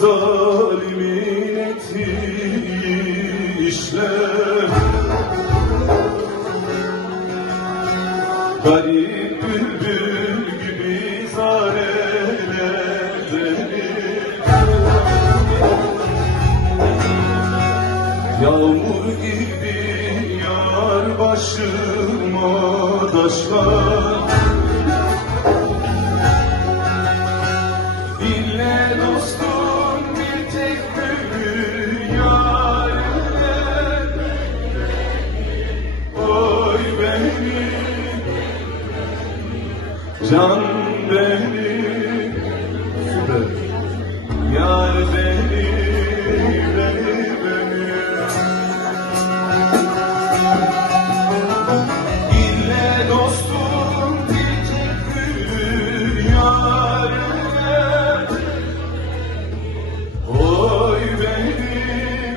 Zalimin ettiği işler, garip bülbül gibi zareler verir. Yağmur gibi yar başıma taşlar. Dinle dostum, bir tek gülü yarime. Oy benim, can benim, yar benim, benim. Dinle dostum, bir tek gülü yarime. Oy benim,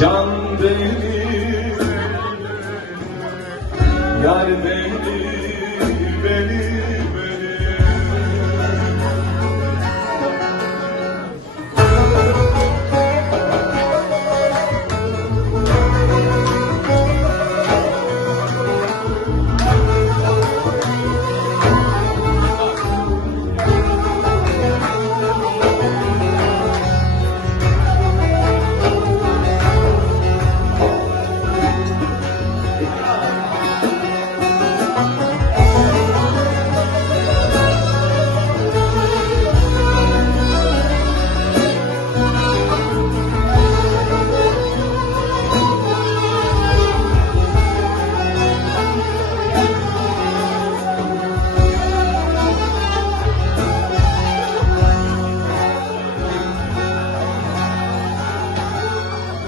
can benim, yar benim, benim.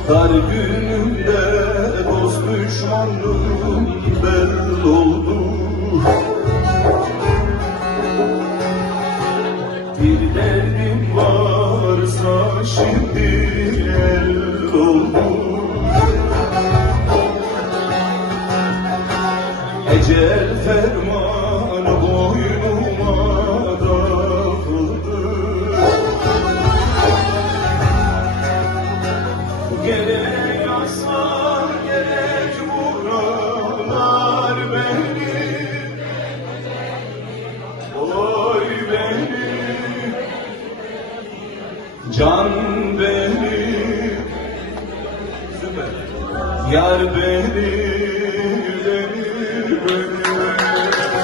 Dar günümde dost düşmanlığım belli oldu. Bir derdim varsa şimdi el oldu. Ecel fermanı boynuma dağıldı. Gerek aslan, gerek buralar benim. Oy benim, can benim, yar benim.